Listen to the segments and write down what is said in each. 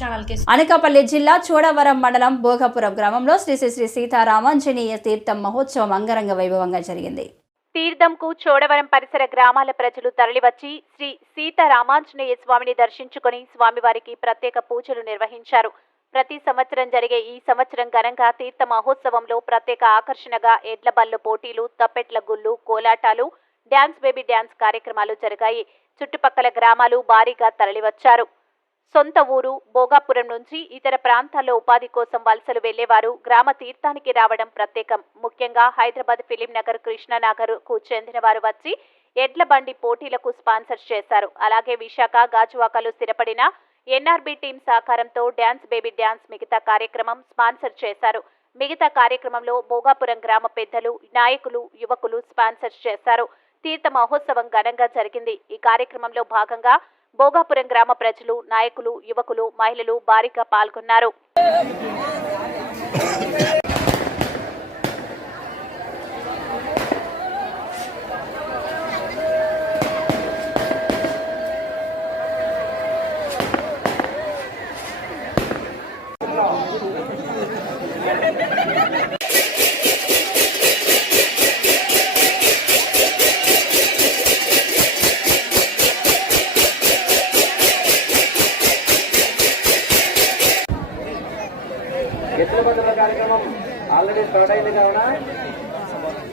Channel కి అనకాపల్లి జిల్లా చోడవరం మండలం భోగపురం గ్రామంలో శ్రీ శ్రీ సీతారామాంజనేయ తీర్థం మహోత్సవం అంగరంగ వైభవంగా జరిగింది. తీర్థంకు చోడవరం పరిసర గ్రామాల ప్రజలు తరలివచ్చి శ్రీ సీతారామాంజనేయ స్వామిని దర్శించుకుని స్వామివారికి ప్రత్యేక పూజలు నిర్వహించారు. ప్రతి సంవత్సరం జరిగే ఈ సంవత్సరం ఘనంగా తీర్థ మహోత్సవంలో ప్రత్యేక ఆకర్షణగా ఎడ్ల బళ్ళు పోటీలు, తప్పెట్ల గుళ్ళు, కోలాటాలు, డ్యాన్స్ బేబీ డ్యాన్స్ కార్యక్రమాలు జరిగాయి. చుట్టుపక్కల గ్రామాలు భారీగా తరలివచ్చారు. సొంత ఊరు భోగాపురం నుంచి ఇతర ప్రాంతాల్లో ఉపాధి కోసం వలసలు వెళ్లేవారు గ్రామ తీర్థానికి రావడం ప్రత్యేకం. ముఖ్యంగా హైదరాబాద్ ఫిలిం నగర్, కృష్ణానగర్ కు చెందిన వారు వచ్చి ఎడ్ల బండి పోటీలకు స్పాన్సర్ చేశారు. అలాగే విశాఖ, గాజువాకలో స్థిరపడిన ఎన్ఆర్బీ టీం సహకారంతో డ్యాన్స్ బేబీ డ్యాన్స్ మిగతా కార్యక్రమం స్పాన్సర్ చేశారు. మిగతా కార్యక్రమంలో భోగాపురం గ్రామ పెద్దలు, నాయకులు, యువకులు స్పాన్సర్ చేశారు. తీర్థ మహోత్సవం ఘనంగా జరిగింది. ఈ కార్యక్రమంలో భాగంగా భోగాపురం గ్రామ ప్రజలు, నాయకులు, యువకులు, మహిళలు భారీగా పాల్గొన్నారు. ఎత్తుల బంధుల కార్యక్రమం ఆల్రెడీ స్టార్ట్ అయింది కావున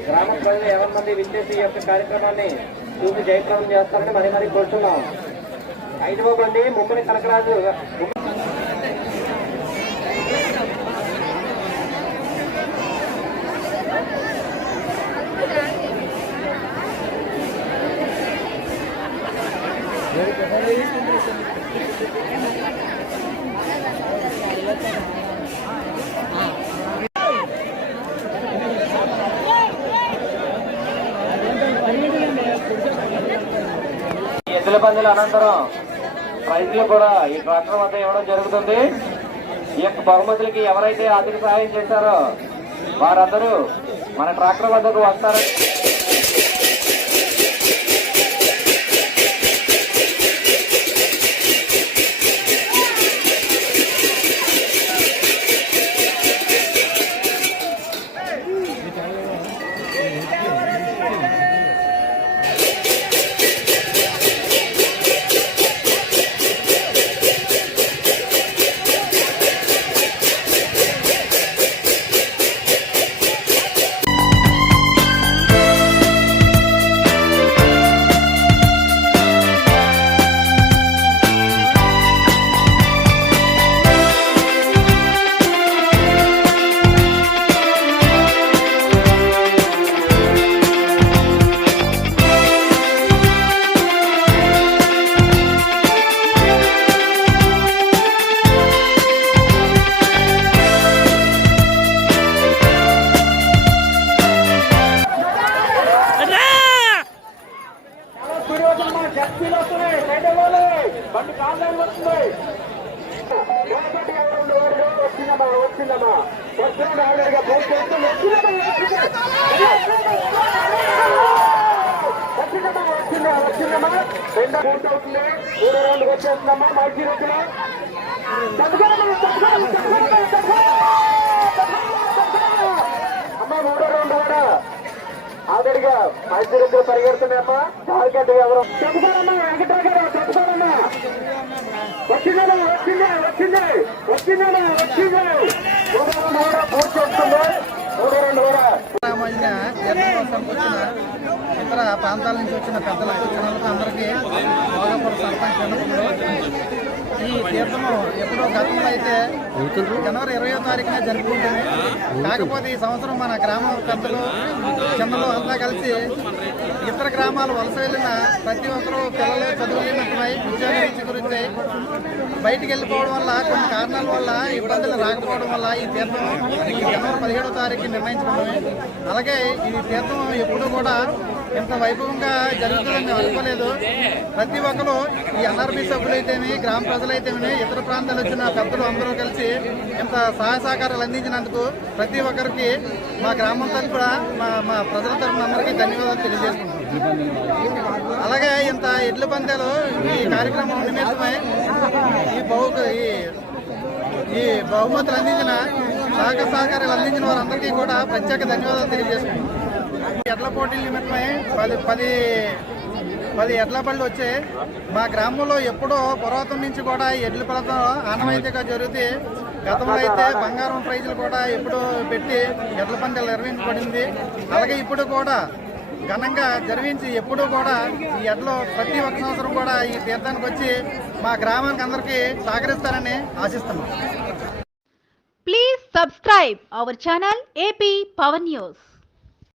గ్రామం ప్రజలు ఎవరి మంది విచ్చేసి ఈ యొక్క కార్యక్రమాన్ని చూసి జయప్రదం చేస్తారని మరీ కోరుతున్నాం. 5వ బండి ముమ్మడి కనకరాజు ఎద్దుల పందుల అనంతరం ప్రైజులు కూడా ఈ ట్రాక్టర్ వద్ద ఇవ్వడం జరుగుతుంది. ఈ యొక్క బహుమతులకి ఎవరైతే ఆర్థిక సహాయం చేశారో వారందరూ మన ట్రాక్టర్ వద్దకు వస్తారని ఆదరిగా మైసూరు పరిగెడుతున్నాయమ్మా. జార్ఖండ్ ఎవరు చెప్పుకోరమ్మా, వెంకటరావు చెప్పుకోరమ్మా. వచ్చిందమ్మా, వచ్చింది పూర్తి చేస్తుంది. 3-2 కూడా ఇతర ప్రాంతాల నుంచి వచ్చిన పెద్దలకు, చిన్నలకు అందరికీ భోగాపురం సర్పంచ్ జనపంలో ఈ తీర్థము ఎప్పుడో గతంలో అయితే జనవరి 20వ తారీఖున జరుపుకుంటుంది. కాకపోతే ఈ సంవత్సరం మన గ్రామం పెద్దలు, చిన్నలు అంతా కలిసి ఇతర గ్రామాలు వలస వెళ్ళిన ప్రతి ఒక్కరూ పిల్లలు చదువులేనట్టున్నాయి, ఉద్యోగ గురించి బయటికి వెళ్ళిపోవడం వల్ల, కొన్ని కారణాల వల్ల ఇబ్బందులు రాకపోవడం వల్ల ఈ తీర్థం జనవరి 17వ తారీఖు నిర్ణయించడమే. అలాగే ఈ తీర్థం ఎప్పుడూ కూడా ఇంత వైభవంగా జరుగుతుందని మేము అనుకోలేదు. ప్రతి ఒక్కరు ఈ ఎన్ఆర్బీ సభ్యులైతేనే, గ్రామ ప్రజలైతేనే, ఇతర ప్రాంతాలు వచ్చిన పెద్దలు అందరూ కలిసి ఇంత సహాయ సహకారాలు అందించినందుకు ప్రతి ఒక్కరికి మా గ్రామం తరఫున, మా ప్రజల తరఫున అందరికీ ధన్యవాదాలు తెలియజేసుకుంటున్నాం. అలాగే ఇంత ఎడ్ల పందాలు ఈ కార్యక్రమం నిమిత్తమై ఈ ఈ బహుమతులు అందించిన సహకారాలు అందించిన వారందరికీ కూడా ప్రత్యేక ధన్యవాదాలు తెలియజేస్తున్నాం. ఎడ్ల పోటీల నిమిత్తమై 10 ఎడ్ల బళ్ళు వచ్చాయి. మా గ్రామంలో ఎప్పుడో పురాతన నుంచి కూడా ఎడ్ల ప్రదర్శన ఆనవాయితీగా జరుగుతుంది. గతంలో అయితే బంగారం ప్రైజులు కూడా ఎప్పుడూ పెట్టి ఎడ్ల పందాలు నిర్వహించబడింది. అలాగే ఇప్పుడు కూడా ఘనంగా జరిగించి ఎప్పుడూ కూడా ఈ ఎడ్లు ప్రతి ఒక్క సంవత్సరం కూడా ఈ తీర్థానికి వచ్చి మా గ్రామానికి అందరికీ సహకరిస్తారని ఆశిస్తున్నాం. Please subscribe our channel AP Power News.